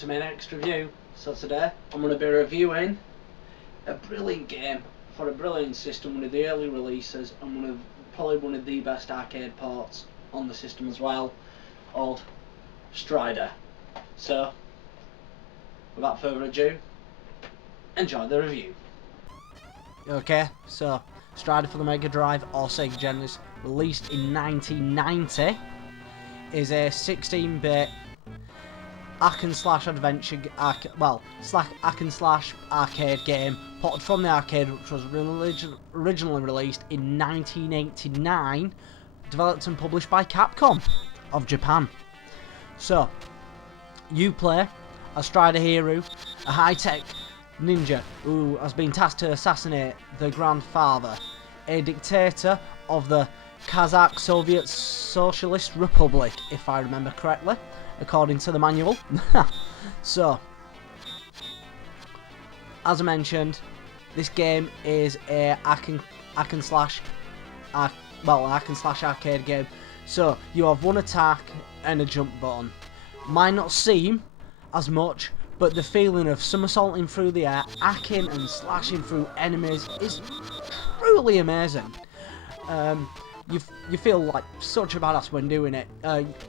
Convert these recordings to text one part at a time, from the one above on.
to my next review. So today I'm going to be reviewing a brilliant game for a brilliant system, one of the early releases and probably one of the best arcade ports on the system as well, called Strider. So without further ado, enjoy the review. Okay, so Strider for the Mega Drive or Sega Genesis, released in 1990, is a 16-bit hack and slash adventure, hack and slash arcade game ported from the arcade, which was originally released in 1989, developed and published by Capcom of Japan. So you play a Strider hero, a high-tech ninja who has been tasked to assassinate the grandfather, a dictator of the Kazakh Soviet Socialist Republic, if I remember correctly, according to the manual. So, as I mentioned, this game is a hack and slash arcade game. So you have one attack and a jump button. Might not seem as much, but the feeling of somersaulting through the air, hacking and slashing through enemies is truly amazing. You feel like such a badass when doing it.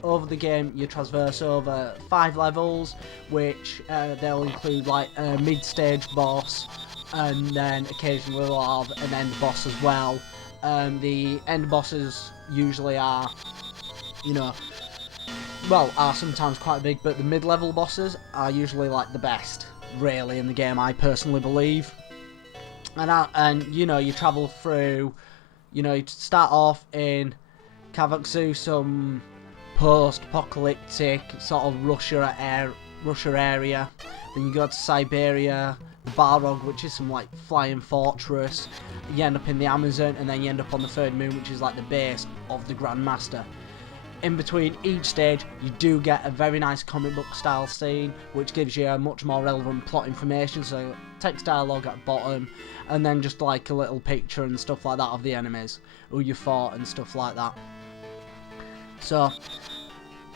Over the game, you traverse over 5 levels, which they'll include like a mid-stage boss, and then occasionally we'll have an end boss as well. The end bosses usually are, are sometimes quite big, but the mid-level bosses are usually like the best, really, in the game, I personally believe. And you travel through. You start off in Kazakhstan, some post-apocalyptic sort of Russia area. Then you go to Siberia, the Balrog, which is some like flying fortress. You end up in the Amazon, and then you end up on the Third Moon, which is like the base of the Grandmaster. In between each stage, you do get a very nice comic book style scene, which gives you a much more relevant plot information, so text dialogue at bottom, and then just like a little picture and stuff like that of the enemies, who you fought and stuff like that. So,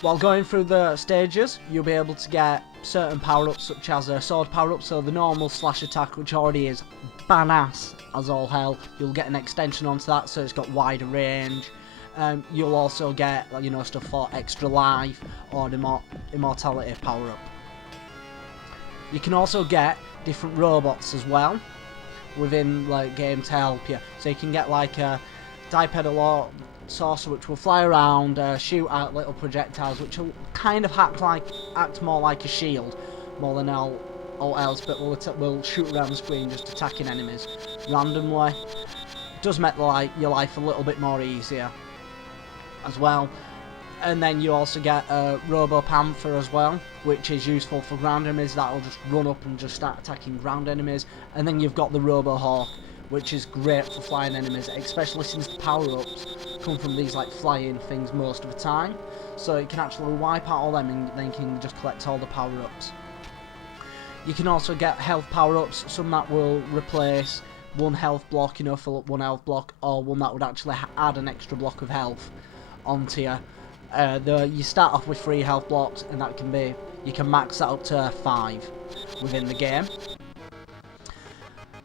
while going through the stages, you'll be able to get certain power-ups, such as a sword power-up, so the normal slash attack, which already is badass as all hell, you'll get an extension onto that, so it's got wider range. You'll also get, stuff for extra life or immortality power-up. You can also get different robots as well within like game to help you. So you can get like a dipedal saucer, which will fly around, shoot out little projectiles, which will kind of act more like a shield, more than all else, but will shoot around the screen just attacking enemies randomly. It does make your life a little bit more easier as well. And then you also get a Robo Panther as well, which is useful for ground enemies. That'll just run up and just start attacking ground enemies. And then you've got the Robo Hawk, which is great for flying enemies, especially since the power-ups come from these like flying things most of the time. So you can actually wipe out all them, and then you can just collect all the power-ups. You can also get health power-ups, some that will replace one health block, fill up one health block, or one that would actually add an extra block of health onto you. You start off with 3 health blocks, and you can max that up to 5 within the game.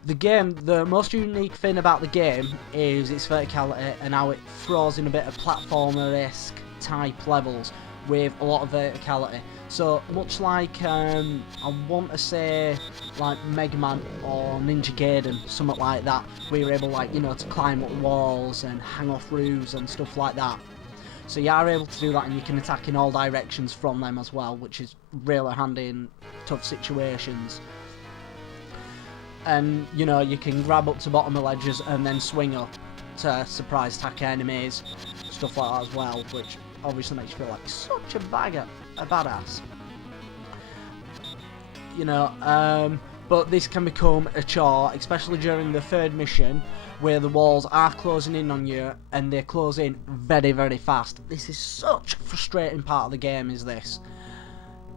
The most unique thing about the game is its verticality and how it throws in a bit of platformer-esque type levels with a lot of verticality. So much like I want to say like Mega Man or Ninja Gaiden, something like that, where you're able to climb up walls and hang off roofs and stuff like that. So you are able to do that, and you can attack in all directions from them as well, which is really handy in tough situations. And you can grab up to bottom of ledges and then swing up to surprise attack enemies, stuff like that as well, which obviously makes you feel like such a badass. But this can become a chore, especially during the third mission, where the walls are closing in on you, and they close in very, very fast. This is such a frustrating part of the game, is this.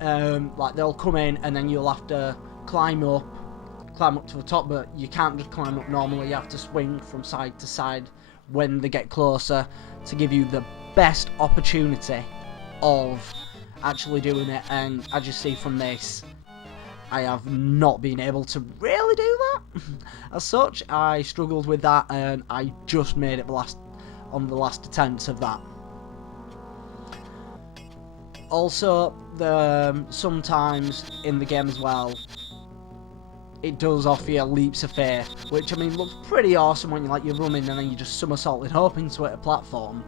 They'll come in, and then you'll have to climb up to the top, but you can't just climb up normally. You have to swing from side to side when they get closer to give you the best opportunity of actually doing it, and as you see from this, I have not been able to really do that. As such, I struggled with that, and I just made it on the last attempt of that. Also, sometimes in the game as well, it does offer you leaps of faith, which I mean looks pretty awesome when you're running and then you just somersaulting hoping to hit a platform,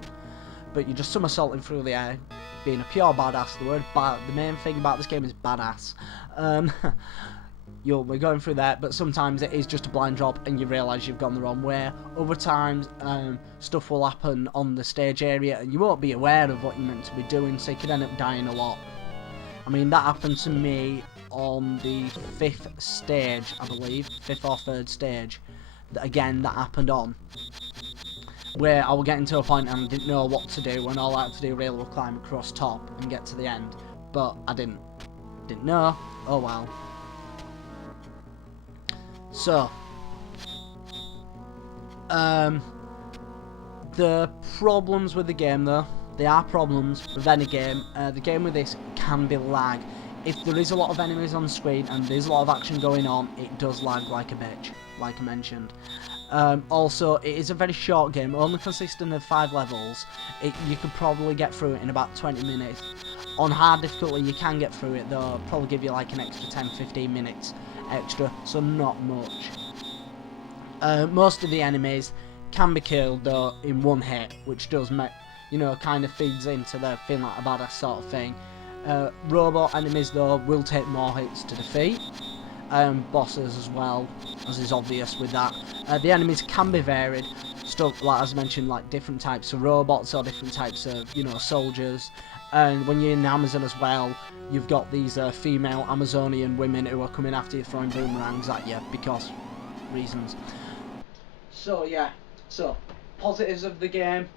but you're just somersaulting through the air, being a pure badass. The main thing about this game is badass. You'll be going through that, but sometimes it is just a blind drop and you realise you've gone the wrong way. Other times, stuff will happen on the stage area and you won't be aware of what you're meant to be doing, so you could end up dying a lot. I mean, that happened to me on the 5th stage, I believe, 5th or 3rd stage. Again, that happened on, where I was getting to a point and I didn't know what to do, and all I had to do really was climb across top and get to the end. But I didn't know. Oh well. So, the problems with the game though, there are problems with any game. The game with this can be lag. If there is a lot of enemies on screen and there's a lot of action going on, it does lag like a bitch, like I mentioned. Also, it is a very short game, only consisting of 5 levels. You could probably get through it in about 20 minutes. On hard difficulty, you can get through it, though probably give you like an extra 10-15 minutes extra, so not much. Most of the enemies can be killed though in one hit, which does make, kind of feeds into the feeling like a badass sort of thing. Robot enemies though will take more hits to defeat. Bosses as well, as is obvious with that. The enemies can be varied, stuff like, as mentioned, like different types of robots or different types of soldiers. And when you're in the Amazon as well, you've got these female Amazonian women who are coming after you, throwing boomerangs at you because reasons. So yeah, positives of the game: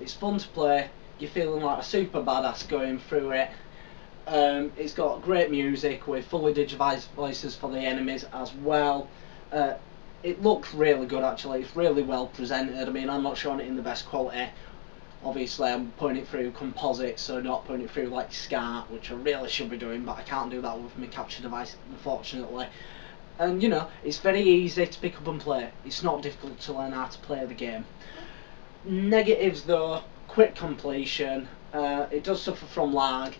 it's fun to play. You're feeling like a super badass going through it. It's got great music with fully digitized voices for the enemies as well. It looks really good actually. It's really well presented. I mean, I'm not showing it in the best quality. Obviously, I'm putting it through composite, so not putting it through like SCART, which I really should be doing, but I can't do that with my capture device, unfortunately. And it's very easy to pick up and play. It's not difficult to learn how to play the game. Negatives though: quick completion. It does suffer from lag,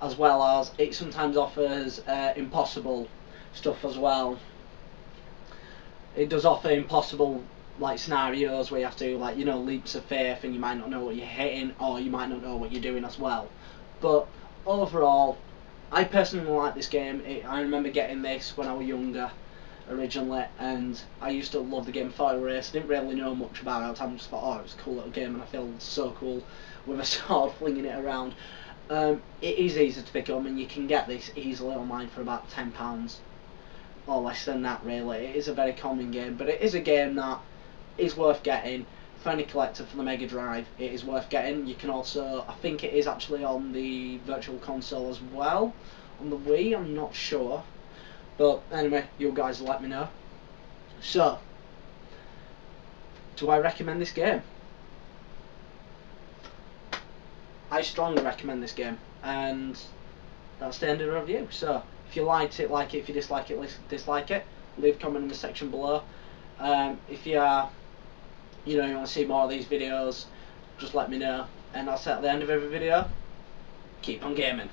as well as it sometimes offers impossible stuff as well. It does offer impossible like scenarios where you have to leaps of faith, and you might not know what you're hitting, or you might not know what you're doing as well. But overall, I personally like this game. I remember getting this when I was younger originally, and I used to love the game Fire Race. I didn't really know much about it. I just thought, oh, it was a cool little game, and I feel so cool with a sword flinging it around. It is easy to pick up, and you can get this easily online for about £10 or less than that really. It is a very common game, but it is a game that is worth getting. For any collector for the Mega Drive, it is worth getting. You can also, I think it is actually on the Virtual Console as well. On the Wii, I'm not sure. But anyway, you guys let me know. So, do I recommend this game? I strongly recommend this game, and that's the end of the review. So, if you liked it, like it. If you dislike it, dislike it. Leave a comment in the section below. If you are, you want to see more of these videos, just let me know. And I'll say at the end of every video, keep on gaming.